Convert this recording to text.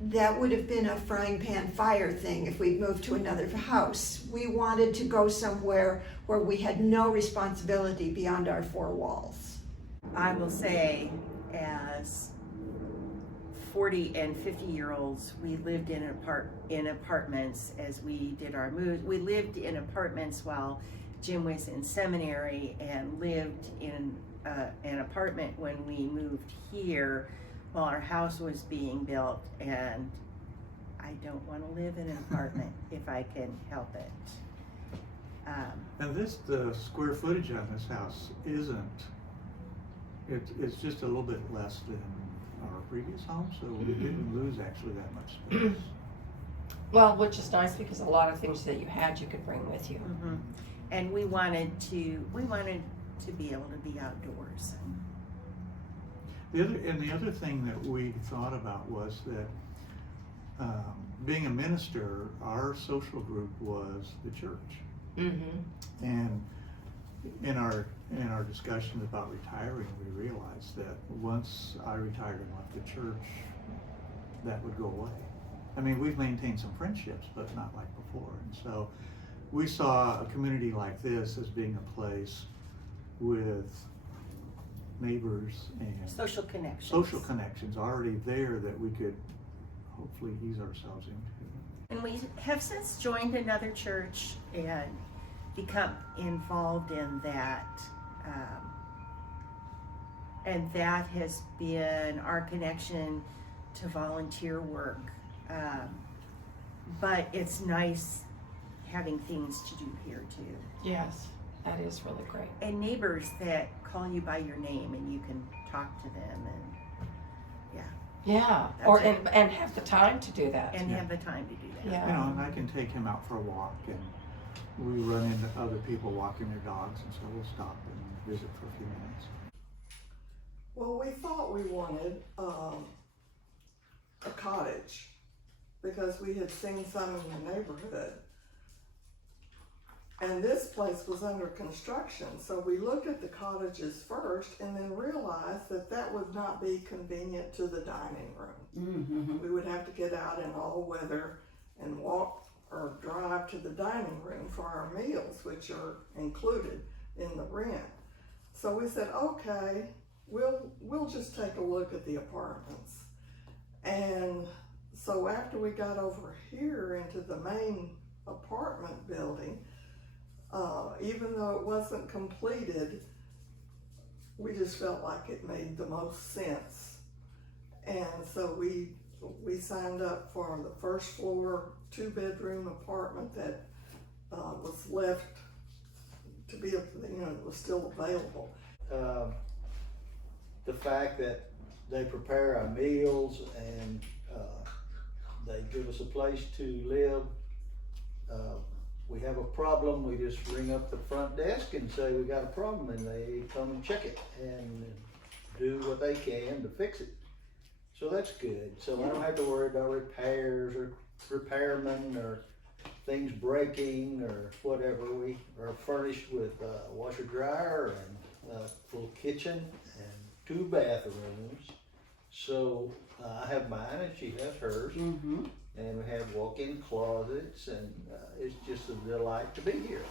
that would have been a frying pan fire thing if we'd moved to another house. We wanted to go somewhere where we had no responsibility beyond our four walls. I will say, as 40 and 50-year-olds, we lived in apartments as we did our moves. We lived in apartments while Jim was in seminary, and lived in an apartment when we moved here while our house was being built, and I don't want to live in an apartment if I can help it. And the square footage on this house isn't, it's just a little bit less than our previous home, so we didn't lose actually that much space. Well, which is nice because a lot of things that you had you could bring with you. Mm-hmm. And we wanted to be able to be outdoors. The other thing that we thought about was that being a minister, our social group was the church. Mm-hmm. And in our discussions about retiring, we realized that once I retired and left the church, that would go away. I mean, we've maintained some friendships, but not like before. And so we saw a community like this as being a place with neighbors and Social connections already there that we could hopefully ease ourselves into. And we have since joined another church and become involved in that. And that has been our connection to volunteer work. But it's nice having things to do here too. Yes, that is really great. And neighbors that call you by your name and you can talk to them, and Yeah, or and have the time to do that. and have the time to do that. Yeah. You know, and I can take him out for a walk, and we run into other people walking their dogs, and so we'll stop and visit for a few minutes. Well, we thought we wanted a cottage because we had seen some in the neighborhood. And this place was under construction, so we looked at the cottages first and then realized that that would not be convenient to the dining room. Mm-hmm. We would have to get out in all weather and walk or drive to the dining room for our meals, which are included in the rent. So we said, okay, we'll just take a look at the apartments. And so after we got over here into the main apartment building, even though it wasn't completed, we just felt like it made the most sense. And so we signed up for the first floor 2-bedroom apartment that was left to be, it was still available. The fact that they prepare our meals and they give us a place to live. We have a problem, we just ring up the front desk and say we got a problem, and they come and check it and do what they can to fix it. So that's good. So I don't have to worry about repairs or repairmen or things breaking or whatever. We are furnished with a washer dryer and a full kitchen and 2 bathrooms. So I have mine and she has hers. Mm-hmm. And we have walk-in closets, and it's just a delight to be here.